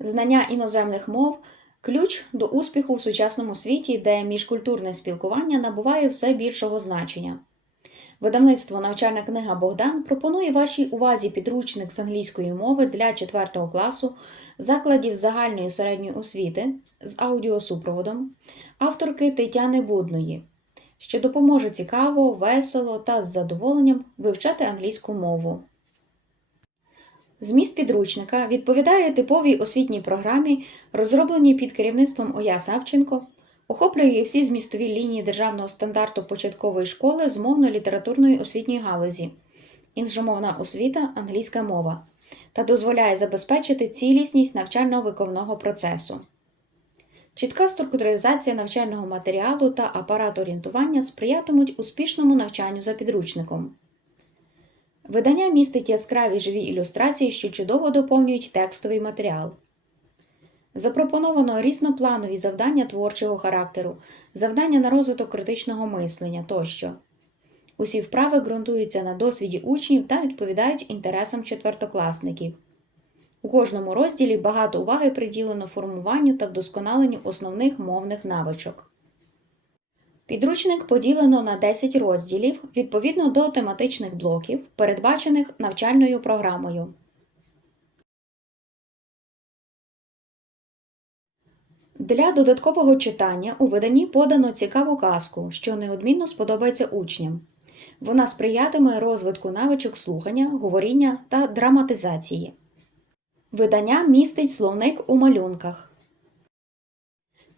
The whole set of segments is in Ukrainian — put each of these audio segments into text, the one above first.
Знання іноземних мов ключ до успіху в сучасному світі, де міжкультурне спілкування набуває все більшого значення. Видавництво Навчальна книга Богдан пропонує вашій увазі підручник з англійської мови для 4 класу закладів загальної середньої освіти з аудіосупроводом авторки Тетяни Будної, що допоможе цікаво, весело та з задоволенням вивчати англійську мову. Зміст підручника відповідає типовій освітній програмі, розробленій під керівництвом Оя Савченко, охоплює всі змістові лінії державного стандарту початкової школи з мовно-літературної освітньої галузі, іншомовна освіта, англійська мова та дозволяє забезпечити цілісність навчально-виховного процесу. Чітка структуризація навчального матеріалу та апарат орієнтування сприятимуть успішному навчанню за підручником. Видання містить яскраві живі ілюстрації, що чудово доповнюють текстовий матеріал. Запропоновано різнопланові завдання творчого характеру, завдання на розвиток критичного мислення тощо. Усі вправи ґрунтуються на досвіді учнів та відповідають інтересам четвертокласників. У кожному розділі багато уваги приділено формуванню та вдосконаленню основних мовних навичок. Підручник поділено на 10 розділів відповідно до тематичних блоків, передбачених навчальною програмою. Для додаткового читання у виданні подано цікаву казку, що неодмінно сподобається учням. Вона сприятиме розвитку навичок слухання, говоріння та драматизації. Видання містить словник у малюнках.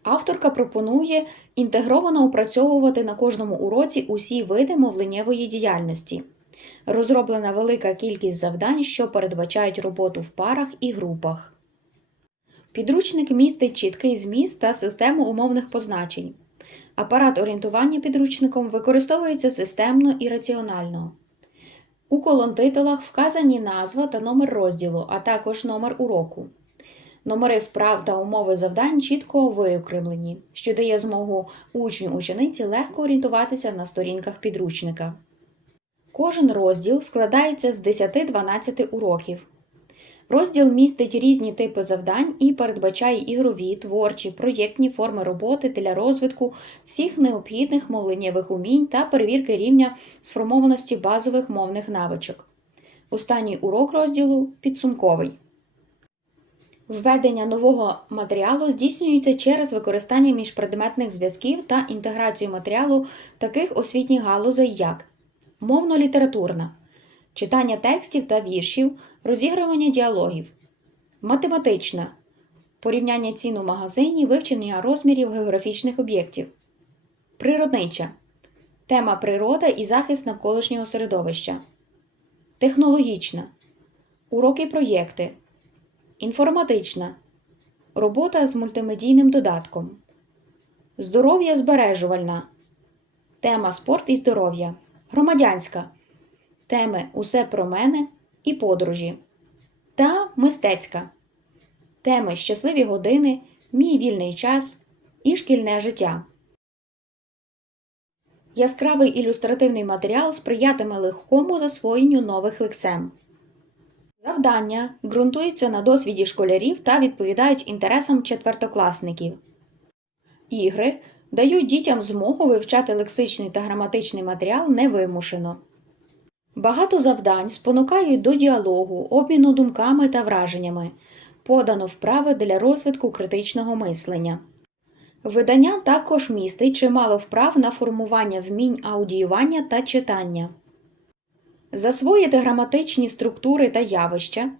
Авторка пропонує інтегровано опрацьовувати на кожному уроці усі види мовленнєвої діяльності. Розроблена велика кількість завдань, що передбачають роботу в парах і групах. Підручник містить чіткий зміст та систему умовних позначень. Апарат орієнтування підручником використовується системно і раціонально. У колонтитулах вказані назва та номер розділу, а також номер уроку. Номери вправ та умови завдань чітко виокремлені, що дає змогу учню учениці легко орієнтуватися на сторінках підручника. Кожен розділ складається з 10-12 уроків. Розділ містить різні типи завдань і передбачає ігрові, творчі, проєктні форми роботи для розвитку всіх необхідних мовленнєвих умінь та перевірки рівня сформованості базових мовних навичок. Останній урок розділу підсумковий. Введення нового матеріалу здійснюється через використання міжпредметних зв'язків та інтеграцію матеріалу таких освітніх галузей, як мовно-літературна, читання текстів та віршів, розігрування діалогів, математична, порівняння цін у магазині, вивчення розмірів географічних об'єктів, природнича, тема природа і захист навколишнього середовища, технологічна, уроки проєкти. Інформатична. Робота з мультимедійним додатком. Здоров'я збережувальна. Тема спорт і здоров'я. Громадянська. Теми Усе про мене і подорожі. Та мистецька. Теми Щасливі години, Мій вільний час і шкільне життя. Яскравий ілюстративний матеріал сприятиме легкому засвоєнню нових лексем. Завдання ґрунтуються на досвіді школярів та відповідають інтересам четвертокласників. Ігри дають дітям змогу вивчати лексичний та граматичний матеріал невимушено. Багато завдань спонукають до діалогу, обміну думками та враженнями, подано вправи для розвитку критичного мислення. Видання також містить чимало вправ на формування вмінь аудіювання та читання. Засвоїти граматичні структури та явища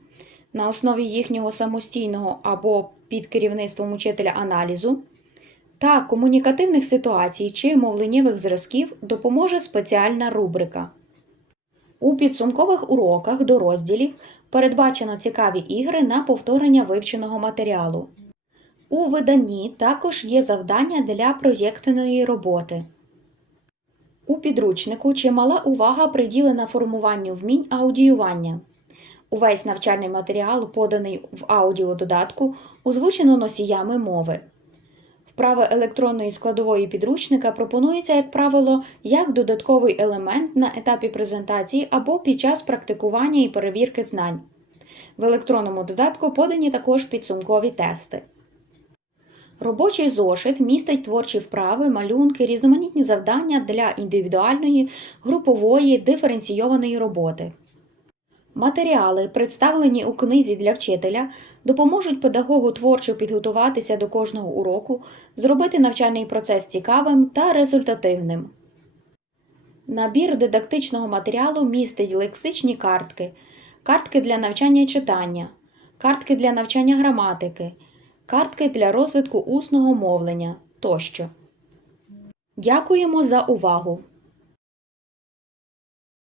на основі їхнього самостійного або під керівництвом учителя аналізу та комунікативних ситуацій чи мовленнєвих зразків допоможе спеціальна рубрика. У підсумкових уроках до розділів передбачено цікаві ігри на повторення вивченого матеріалу. У виданні також є завдання для проєктної роботи. У підручнику чимала увага приділена формуванню вмінь аудіювання. Увесь навчальний матеріал, поданий в аудіододатку, озвучено носіями мови. Вправи електронної складової підручника пропонуються, як правило, як додатковий елемент на етапі презентації або під час практикування і перевірки знань. В електронному додатку подані також підсумкові тести. Робочий зошит містить творчі вправи, малюнки, різноманітні завдання для індивідуальної, групової, диференційованої роботи. Матеріали, представлені у книзі для вчителя, допоможуть педагогу творчо підготуватися до кожного уроку, зробити навчальний процес цікавим та результативним. Набір дидактичного матеріалу містить лексичні картки, картки для навчання читання, картки для навчання граматики, картки для розвитку усного мовлення тощо. Дякуємо за увагу!